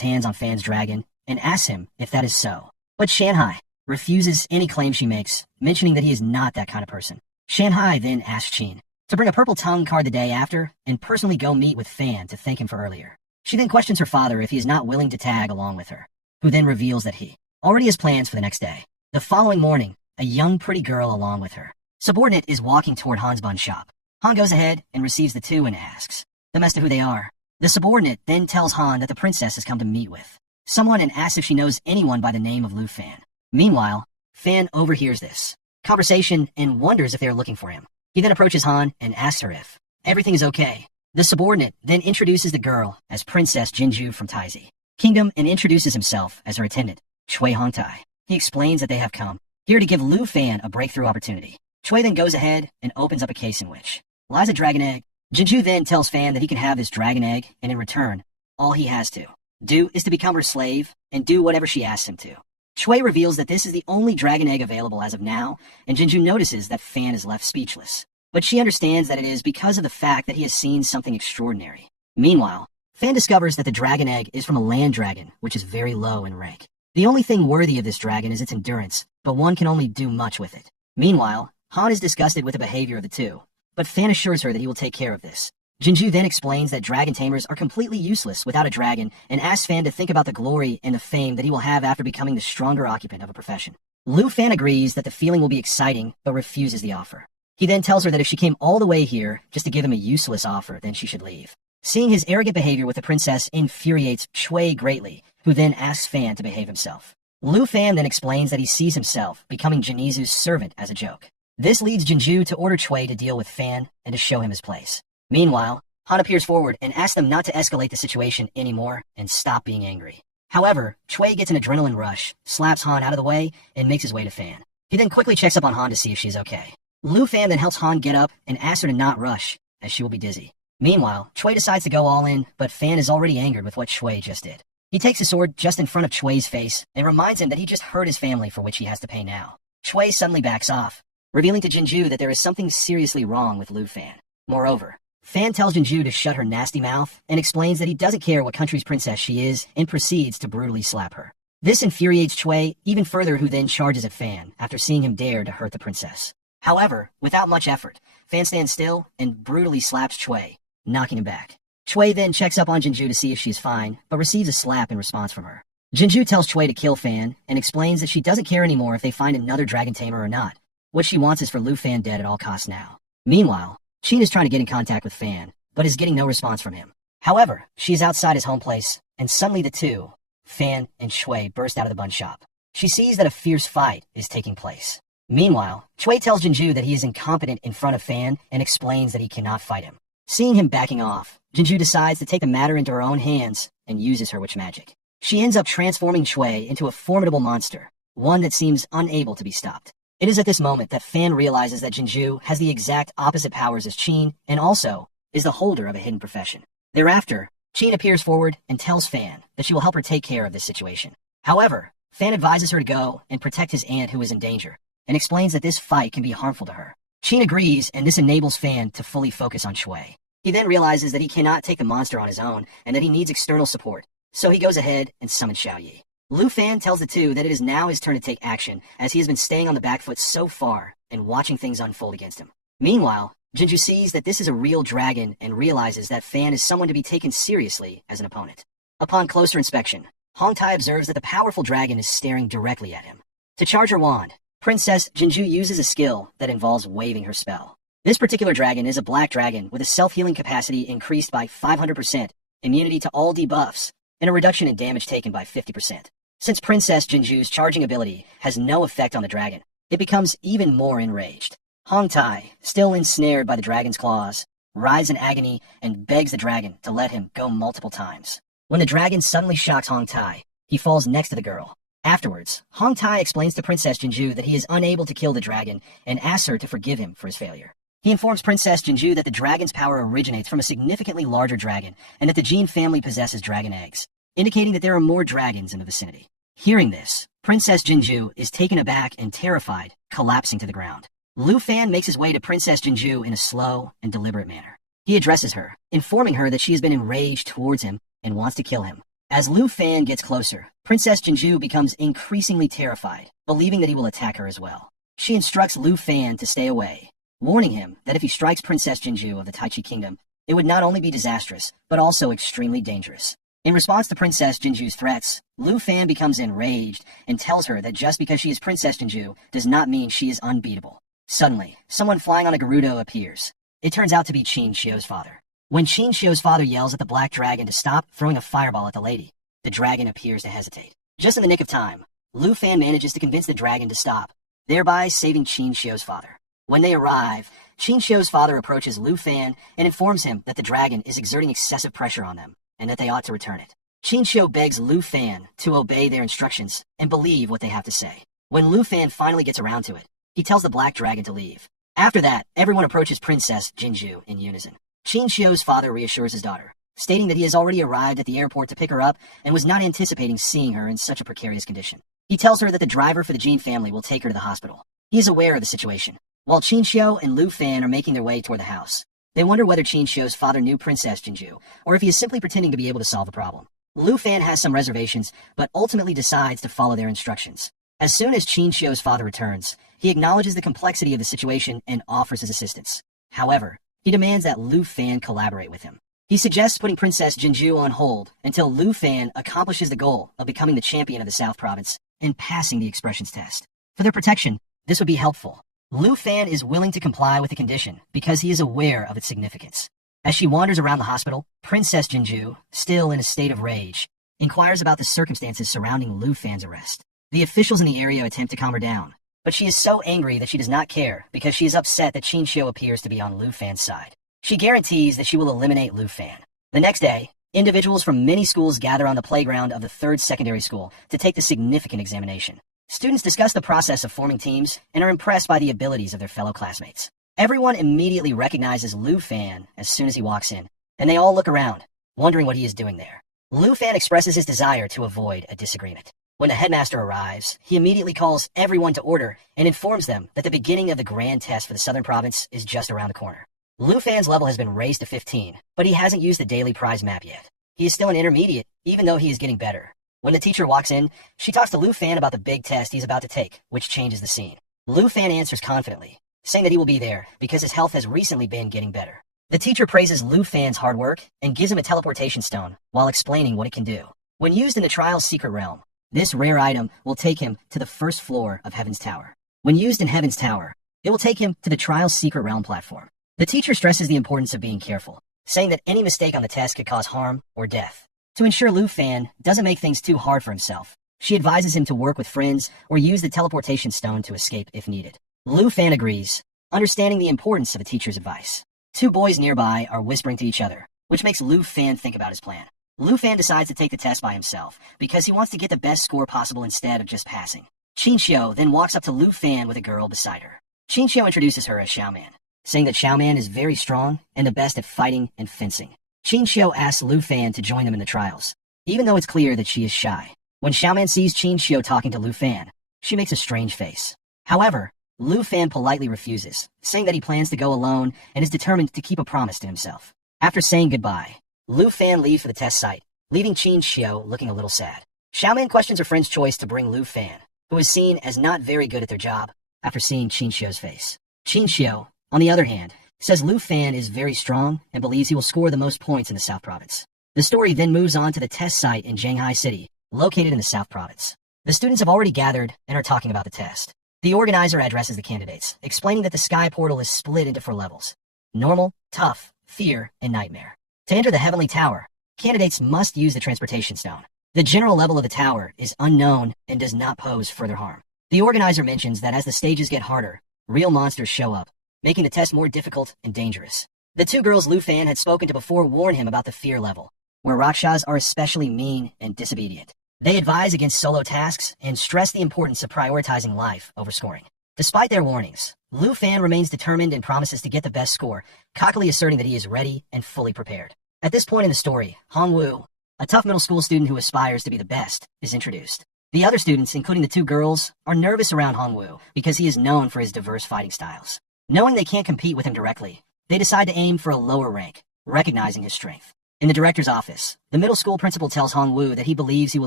hands on Fan's dragon and asks him if that is so. But Shanhai refuses any claim she makes, mentioning that he is not that kind of person. Shanhai then asks Qin to bring a purple tongue card the day after and personally go meet with Fan to thank him for earlier. She then questions her father if he is not willing to tag along with her, who then reveals that he already has plans for the next day. The following morning, a young pretty girl along with her subordinate is walking toward Han's bun shop. Han goes ahead and receives the two and asks them as to who they are. The subordinate then tells Han that the princess has come to meet with someone and asks if she knows anyone by the name of Lu Fan. Meanwhile, Fan overhears this conversation and wonders if they are looking for him. He then approaches Han and asks her if everything is okay. The subordinate then introduces the girl as Princess Jinju from Taizi Kingdom and introduces himself as her attendant, Chui Hongtai. He explains that they have come here to give Lu Fan a breakthrough opportunity. Chui then goes ahead and opens up a case in which lies a dragon egg. Jinju then tells Fan that he can have this dragon egg, and in return, all he has to do is to become her slave and do whatever she asks him to. Chui reveals that this is the only dragon egg available as of now, and Jinju notices that Fan is left speechless. But she understands that it is because of the fact that he has seen something extraordinary. Meanwhile, Fan discovers that the dragon egg is from a land dragon, which is very low in rank. The only thing worthy of this dragon is its endurance, but one can only do much with it. Meanwhile, Han is disgusted with the behavior of the two, but Fan assures her that he will take care of this. Jinju then explains that dragon tamers are completely useless without a dragon and asks Fan to think about the glory and the fame that he will have after becoming the stronger occupant of a profession. Lu Fan agrees that the feeling will be exciting, but refuses the offer. He then tells her that if she came all the way here just to give him a useless offer, then she should leave. Seeing his arrogant behavior with the princess infuriates Chui greatly, who then asks Fan to behave himself. Lu Fan then explains that he sees himself becoming Jinizu's servant as a joke. This leads Jinju to order Chui to deal with Fan and to show him his place. Meanwhile, Han appears forward and asks them not to escalate the situation anymore and stop being angry. However, Chui gets an adrenaline rush, slaps Han out of the way, and makes his way to Fan. He then quickly checks up on Han to see if she's okay. Lu Fan then helps Han get up and asks her to not rush, as she will be dizzy. Meanwhile, Chui decides to go all in, but Fan is already angered with what Chui just did. He takes his sword just in front of Chui's face and reminds him that he just hurt his family for which he has to pay now. Chui suddenly backs off, revealing to Jinju that there is something seriously wrong with Lu Fan. Moreover, Fan tells Jinju to shut her nasty mouth and explains that he doesn't care what country's princess she is and proceeds to brutally slap her. This infuriates Chui even further, who then charges at Fan after seeing him dare to hurt the princess. However, without much effort, Fan stands still and brutally slaps Chui, knocking him back. Chui then checks up on Jinju to see if she's fine, but receives a slap in response from her. Jinju tells Chui to kill Fan and explains that she doesn't care anymore if they find another dragon tamer or not. What she wants is for Lu Fan dead at all costs now. Meanwhile, Qin is trying to get in contact with Fan, but is getting no response from him. However, she is outside his home place, and suddenly the two, Fan and Chui, burst out of the bun shop. She sees that a fierce fight is taking place. Meanwhile, Chui tells Jinju that he is incompetent in front of Fan and explains that he cannot fight him. Seeing him backing off, Jinju decides to take the matter into her own hands and uses her witch magic. She ends up transforming Chui into a formidable monster, one that seems unable to be stopped. It is at this moment that Fan realizes that Jinju has the exact opposite powers as Qin and also is the holder of a hidden profession. Thereafter, Qin appears forward and tells Fan that she will help her take care of this situation. However, Fan advises her to go and protect his aunt who is in danger, and explains that this fight can be harmful to her. Qin agrees, and this enables Fan to fully focus on Chui. He then realizes that he cannot take the monster on his own, and that he needs external support, so he goes ahead and summons Xiaoyi. Lu Fan tells the two that it is now his turn to take action, as he has been staying on the back foot so far and watching things unfold against him. Meanwhile, Jinju sees that this is a real dragon and realizes that Fan is someone to be taken seriously as an opponent. Upon closer inspection, Hong Tai observes that the powerful dragon is staring directly at him. To charge her wand, Princess Jinju uses a skill that involves waving her spell. This particular dragon is a black dragon with a self-healing capacity increased by 500%, immunity to all debuffs, and a reduction in damage taken by 50%. Since Princess Jinju's charging ability has no effect on the dragon, it becomes even more enraged. Hong Tai, still ensnared by the dragon's claws, writhes in agony and begs the dragon to let him go multiple times. When the dragon suddenly shocks Hong Tai, he falls next to the girl. Afterwards, Hong Tai explains to Princess Jinju that he is unable to kill the dragon and asks her to forgive him for his failure. He informs Princess Jinju that the dragon's power originates from a significantly larger dragon and that the Jin family possesses dragon eggs, indicating that there are more dragons in the vicinity. Hearing this, Princess Jinju is taken aback and terrified, collapsing to the ground. Lu Fan makes his way to Princess Jinju in a slow and deliberate manner. He addresses her, informing her that she has been enraged towards him and wants to kill him. As Lu Fan gets closer, Princess Jinju becomes increasingly terrified, believing that he will attack her as well. She instructs Lu Fan to stay away, warning him that if he strikes Princess Jinju of the Taichi Kingdom, it would not only be disastrous, but also extremely dangerous. In response to Princess Jinju's threats, Lu Fan becomes enraged and tells her that just because she is Princess Jinju does not mean she is unbeatable. Suddenly, someone flying on a Gerudo appears. It turns out to be Qin Shio's father. When Qin Shio's father yells at the black dragon to stop throwing a fireball at the lady, the dragon appears to hesitate. Just in the nick of time, Lu Fan manages to convince the dragon to stop, thereby saving Qin Shio's father. When they arrive, Qin Shio's father approaches Lu Fan and informs him that the dragon is exerting excessive pressure on them, and that they ought to return it. Qin Shio begs Lu Fan to obey their instructions and believe what they have to say. When Lu Fan finally gets around to it, he tells the black dragon to leave. After that, everyone approaches Princess Jinju in unison. Qin Shio's father reassures his daughter, stating that he has already arrived at the airport to pick her up and was not anticipating seeing her in such a precarious condition. He tells her that the driver for the Jin family will take her to the hospital. He is aware of the situation. While Qin Shio and Lu Fan are making their way toward the house, they wonder whether Qin Shio's father knew Princess Jinju, or if he is simply pretending to be able to solve the problem. Lu Fan has some reservations, but ultimately decides to follow their instructions. As soon as Qin Shio's father returns, he acknowledges the complexity of the situation and offers his assistance. However, he demands that Lu Fan collaborate with him. He suggests putting Princess Jinju on hold until Lu Fan accomplishes the goal of becoming the champion of the South Province and passing the expressions test. For their protection, this would be helpful. Lu Fan is willing to comply with the condition because he is aware of its significance. As she wanders around the hospital, Princess Jinju, still in a state of rage, inquires about the circumstances surrounding Lu Fan's arrest. The officials in the area attempt to calm her down, but she is so angry that she does not care because she is upset that Qin Shio appears to be on Lu Fan's side. She guarantees that she will eliminate Lu Fan. The next day, individuals from many schools gather on the playground of the 3rd secondary school to take the significant examination. Students discuss the process of forming teams and are impressed by the abilities of their fellow classmates. Everyone immediately recognizes Lu Fan as soon as he walks in, and they all look around, wondering what he is doing there. Lu Fan expresses his desire to avoid a disagreement. When the headmaster arrives, he immediately calls everyone to order and informs them that the beginning of the grand test for the Southern Province is just around the corner. Lu Fan's level has been raised to 15, but he hasn't used the daily prize map yet. He is still an intermediate, even though he is getting better. When the teacher walks in, she talks to Lu Fan about the big test he's about to take, which changes the scene. Lu Fan answers confidently, saying that he will be there because his health has recently been getting better. The teacher praises Lu Fan's hard work and gives him a teleportation stone while explaining what it can do. When used in the trial's secret realm, this rare item will take him to the first floor of Heaven's Tower. When used in Heaven's Tower, it will take him to the trial's secret realm platform. The teacher stresses the importance of being careful, saying that any mistake on the test could cause harm or death. To ensure Lu Fan doesn't make things too hard for himself, she advises him to work with friends or use the teleportation stone to escape if needed. Lu Fan agrees, understanding the importance of a teacher's advice. Two boys nearby are whispering to each other, which makes Lu Fan think about his plan. Lu Fan decides to take the test by himself because he wants to get the best score possible instead of just passing. Qin Xiu then walks up to Lu Fan with a girl beside her. Qin Xiu introduces her as Xiaoman, saying that Xiaoman is very strong and the best at fighting and fencing. Qin Xiu asks Lu Fan to join them in the trials, even though it's clear that she is shy. When Xiaoman sees Qin Xiu talking to Lu Fan, she makes a strange face. However, Lu Fan politely refuses, saying that he plans to go alone and is determined to keep a promise to himself. After saying goodbye, Lu Fan leaves for the test site, leaving Qin Xiu looking a little sad. Xiaoman questions her friend's choice to bring Lu Fan, who is seen as not very good at their job, after seeing Qin Xiu's face. Qin Xiu, on the other hand, says Lu Fan is very strong and believes he will score the most points in the South Province. The story then moves on to the test site in Shanghai City, located in the South Province. The students have already gathered and are talking about the test. The organizer addresses the candidates, explaining that the Sky Portal is split into 4 levels: Normal, Tough, Fear, and Nightmare. To enter the Heavenly Tower, candidates must use the transportation stone. The general level of the tower is unknown and does not pose further harm. The organizer mentions that as the stages get harder, real monsters show up, making the test more difficult and dangerous. The 2 girls Lu Fan had spoken to before warn him about the fear level, where Rakshas are especially mean and disobedient. They advise against solo tasks and stress the importance of prioritizing life over scoring. Despite their warnings, Lu Fan remains determined and promises to get the best score, cockily asserting that he is ready and fully prepared. At this point in the story, Hongwu, a tough middle school student who aspires to be the best, is introduced. The other students, including the 2 girls, are nervous around Hongwu because he is known for his diverse fighting styles. Knowing they can't compete with him directly, they decide to aim for a lower rank, recognizing his strength. In the director's office, the middle school principal tells Hongwu that he believes he will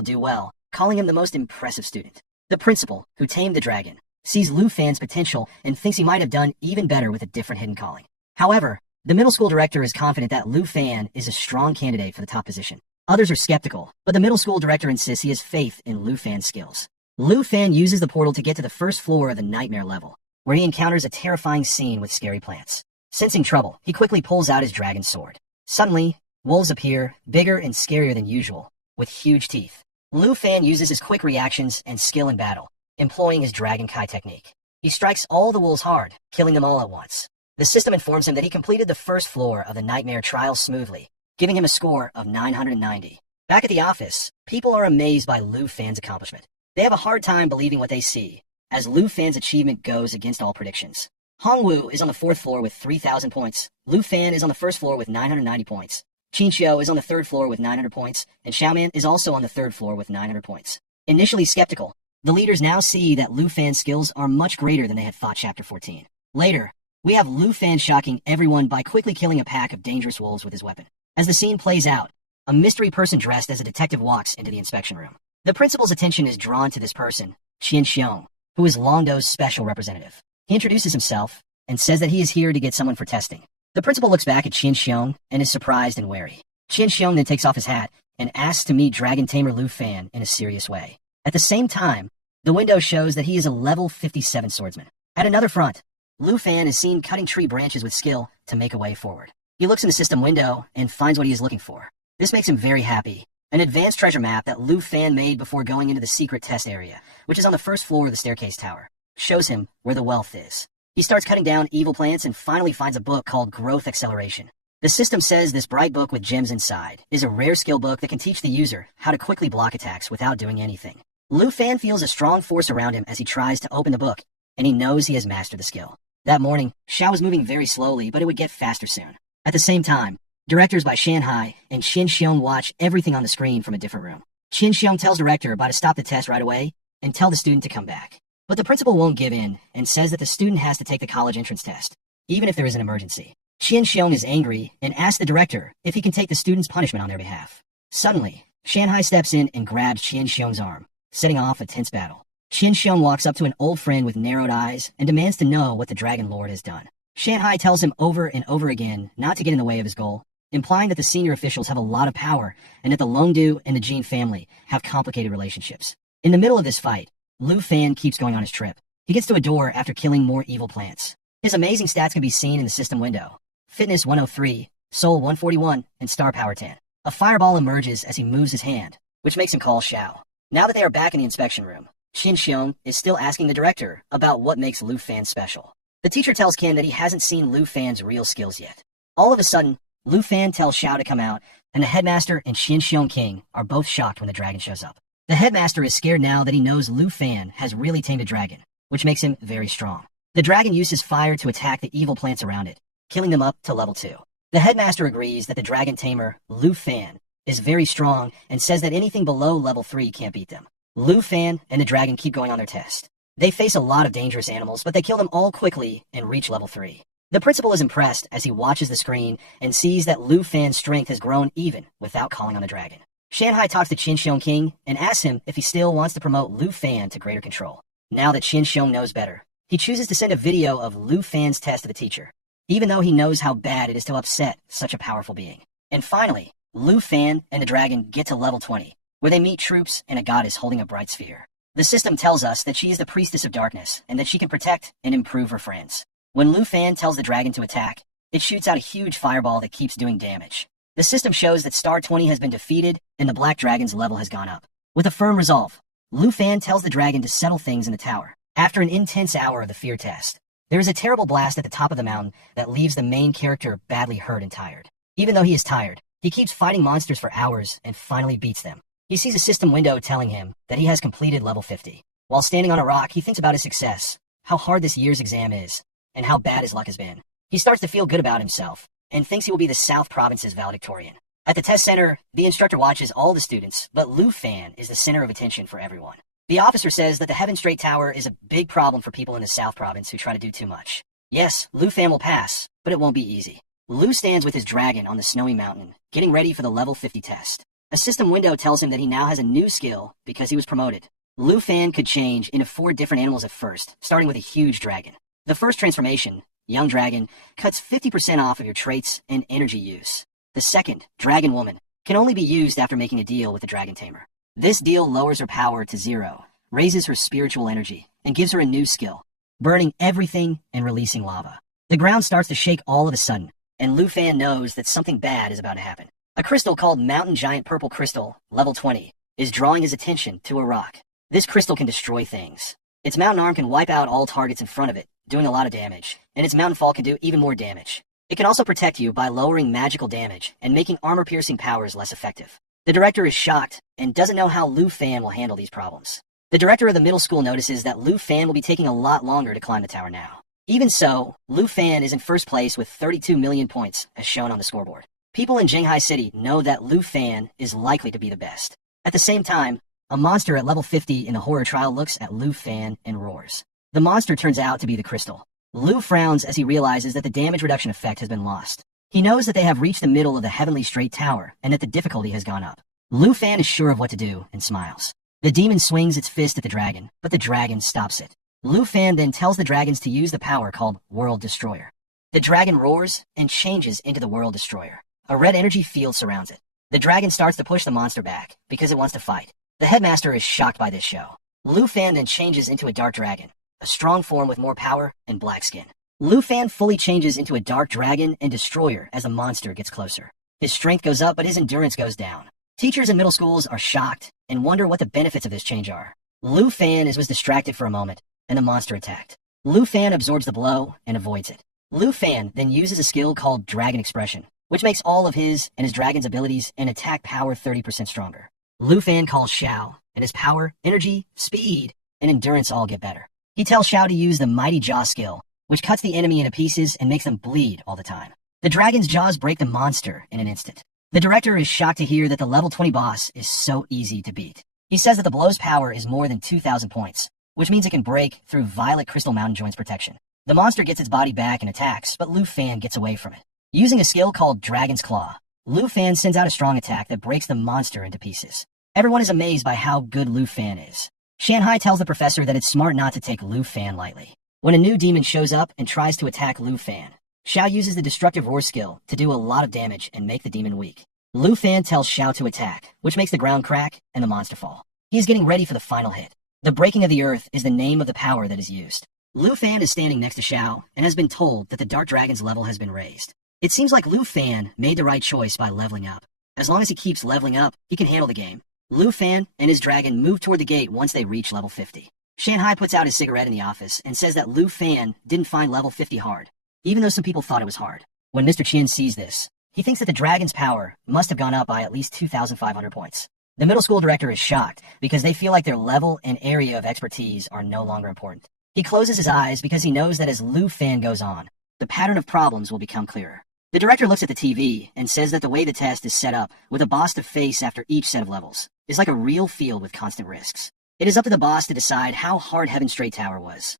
do well, calling him the most impressive student. The principal, who tamed the dragon, sees Lu Fan's potential and thinks he might have done even better with a different hidden calling. However, the middle school director is confident that Lu Fan is a strong candidate for the top position. Others are skeptical, but the middle school director insists he has faith in Lu Fan's skills. Lu Fan uses the portal to get to the first floor of the Nightmare level, where he encounters a terrifying scene with scary plants. Sensing trouble, he quickly pulls out his dragon sword. Suddenly, wolves appear, bigger and scarier than usual, with huge teeth. Lu Fan uses his quick reactions and skill in battle, employing his Dragon Kai technique. He strikes all the wolves hard, killing them all at once. The system informs him that he completed the first floor of the Nightmare trial smoothly, giving him a score of 990. Back at the office, people are amazed by Lu Fan's accomplishment. They have a hard time believing what they see, as Lu Fan's achievement goes against all predictions. Hongwu is on the 4th floor with 3,000 points, Lu Fan is on the 1st floor with 990 points, Qin Xiu is on the 3rd floor with 900 points, and Xiaoman is also on the 3rd floor with 900 points. Initially skeptical, the leaders now see that Lu Fan's skills are much greater than they had thought. Chapter 14. Later, we have Lu Fan shocking everyone by quickly killing a pack of dangerous wolves with his weapon. As the scene plays out, a mystery person dressed as a detective walks into the inspection room. The principal's attention is drawn to this person, Qin Xiong, who is Longdo's special representative. He introduces himself and says that he is here to get someone for testing. The principal looks back at Qin Xiong and is surprised and wary. Qin Xiong then takes off his hat and asks to meet Dragon Tamer Lu Fan in a serious way. At the same time, the window shows that he is a level 57 swordsman. At another front, Lu Fan is seen cutting tree branches with skill to make a way forward. He looks in the system window and finds what he is looking for. This makes him very happy. An advanced treasure map that Lu Fan made before going into the secret test area, which is on the 1st floor of the staircase tower, shows him where the wealth is. He starts cutting down evil plants and finally finds a book called Growth Acceleration. The system says this bright book with gems inside is a rare skill book that can teach the user how to quickly block attacks without doing anything. Lu Fan feels a strong force around him as he tries to open the book, and he knows he has mastered the skill. That morning, Xiao was moving very slowly, but it would get faster soon. At the same time, directors by Shanhai and Qin Xiong watch everything on the screen from a different room. Qin Xiong tells director to stop the test right away and tell the student to come back. But the principal won't give in and says that the student has to take the college entrance test, even if there is an emergency. Qin Xiong is angry and asks the director if he can take the student's punishment on their behalf. Suddenly, Shanhai steps in and grabs Qin Xiong's arm, setting off a tense battle. Qin Xiong walks up to an old friend with narrowed eyes and demands to know what the Dragon Lord has done. Shanhai tells him over and over again not to get in the way of his goal, implying that the senior officials have a lot of power and that the Longdu and the Jin family have complicated relationships. In the middle of this fight, Lu Fan keeps going on his trip. He gets to a door after killing more evil plants. His amazing stats can be seen in the system window. Fitness 103, Soul 141, and Star Power 10. A fireball emerges as he moves his hand, which makes him call Xiao. Now that they are back in the inspection room, Qin Xiong is still asking the director about what makes Lu Fan special. The teacher tells Qin that he hasn't seen Lu Fan's real skills yet. All of a sudden, Lu Fan tells Xiao to come out, and the headmaster and Qin Xiong King are both shocked when the dragon shows up. The headmaster is scared now that he knows Lu Fan has really tamed a dragon, which makes him very strong. The dragon uses fire to attack the evil plants around it, killing them up to level 2. The headmaster agrees that the dragon tamer, Lu Fan, is very strong and says that anything below level 3 can't beat them. Lu Fan and the dragon keep going on their test. They face a lot of dangerous animals, but they kill them all quickly and reach level 3. The principal is impressed as he watches the screen and sees that Lu Fan's strength has grown even without calling on the dragon. Shanhai talks to Qin Xiong King and asks him if he still wants to promote Lu Fan to greater control. Now that Qin Xiong knows better, he chooses to send a video of Lu Fan's test to the teacher, even though he knows how bad it is to upset such a powerful being. And finally, Lu Fan and the dragon get to level 20, where they meet troops and a goddess holding a bright sphere. The system tells us that she is the priestess of darkness and that she can protect and improve her friends. When Lu Fan tells the dragon to attack, it shoots out a huge fireball that keeps doing damage. The system shows that Star 20 has been defeated and the Black Dragon's level has gone up. With a firm resolve, Lu Fan tells the dragon to settle things in the tower. After an intense hour of the fear test, there is a terrible blast at the top of the mountain that leaves the main character badly hurt and tired. Even though he is tired, he keeps fighting monsters for hours and finally beats them. He sees a system window telling him that he has completed level 50. While standing on a rock, he thinks about his success, how hard this year's exam is, and how bad his luck has been. He starts to feel good about himself and thinks he will be the South Province's valedictorian. At the test center, the instructor watches all the students, but Lu Fan is the center of attention for everyone. The officer says that the Heaven Straight Tower is a big problem for people in the South Province who try to do too much. Yes, Lu Fan will pass, but it won't be easy. Lu stands with his dragon on the snowy mountain, getting ready for the level 50 test. A system window tells him that he now has a new skill because he was promoted. Lu Fan could change into 4 different animals at first, starting with a huge dragon. The first transformation, Young Dragon, cuts 50% off of your traits and energy use. The second, Dragon Woman, can only be used after making a deal with the Dragon Tamer. This deal lowers her power to 0, raises her spiritual energy, and gives her a new skill, burning everything and releasing lava. The ground starts to shake all of a sudden, and Lu Fan knows that something bad is about to happen. A crystal called Mountain Giant Purple Crystal, level 20, is drawing his attention to a rock. This crystal can destroy things. Its mountain arm can wipe out all targets in front of it, doing a lot of damage, and its mountain fall can do even more damage. It can also protect you by lowering magical damage and making armor-piercing powers less effective. The director is shocked and doesn't know how Lu Fan will handle these problems. The director of the middle school notices that Lu Fan will be taking a lot longer to climb the tower now. Even so, Lu Fan is in first place with 32 million points, as shown on the scoreboard. People in Jinghai City know that Lu Fan is likely to be the best. At the same time, a monster at level 50 in the horror trial looks at Lu Fan and roars. The monster turns out to be the crystal. Lu frowns as he realizes that the damage reduction effect has been lost. He knows that they have reached the middle of the Heavenly Straight Tower and that the difficulty has gone up. Lu Fan is sure of what to do and smiles. The demon swings its fist at the dragon, but the dragon stops it. Lu Fan then tells the dragons to use the power called World Destroyer. The dragon roars and changes into the World Destroyer. A red energy field surrounds it. The dragon starts to push the monster back because it wants to fight. The headmaster is shocked by this show. Lu Fan then changes into a dark dragon, a strong form with more power and black skin. Lu Fan fully changes into a dark dragon and destroyer as the monster gets closer. His strength goes up, but his endurance goes down. Teachers in middle schools are shocked and wonder what the benefits of this change are. Lu Fan was distracted for a moment, and the monster attacked. Lu Fan absorbs the blow and avoids it. Lu Fan then uses a skill called Dragon Expression, which makes all of his and his dragon's abilities and attack power 30% stronger. Lu Fan calls Xiao and his power, energy, speed, and endurance all get better. He tells Xiao to use the Mighty Jaw skill, which cuts the enemy into pieces and makes them bleed all the time. The dragon's jaws break the monster in an instant. The director is shocked to hear that the level 20 boss is so easy to beat. He says that the blow's power is more than 2,000 points, which means it can break through Violet Crystal Mountain Joint's protection. The monster gets its body back and attacks, but Lu Fan gets away from it. Using a skill called Dragon's Claw, Lu Fan sends out a strong attack that breaks the monster into pieces. Everyone is amazed by how good Lu Fan is. Shanhai tells the professor that it's smart not to take Lu Fan lightly. When a new demon shows up and tries to attack Lu Fan, Xiao uses the Destructive Roar skill to do a lot of damage and make the demon weak. Lu Fan tells Xiao to attack, which makes the ground crack and the monster fall. He is getting ready for the final hit. The breaking of the earth is the name of the power that is used. Lu Fan is standing next to Xiao and has been told that the Dark Dragon's level has been raised. It seems like Lu Fan made the right choice by leveling up. As long as he keeps leveling up, he can handle the game. Lu Fan and his dragon move toward the gate once they reach level 50. Shanhai puts out his cigarette in the office and says that Lu Fan didn't find level 50 hard, even though some people thought it was hard. When Mr. Qian sees this, he thinks that the dragon's power must have gone up by at least 2,500 points. The middle school director is shocked because they feel like their level and area of expertise are no longer important. He closes his eyes because he knows that as Lu Fan goes on, the pattern of problems will become clearer. The director looks at the TV and says that the way the test is set up, with a boss to face after each set of levels, is like a real field with constant risks. It is up to the boss to decide how hard Heaven's Straight Tower was.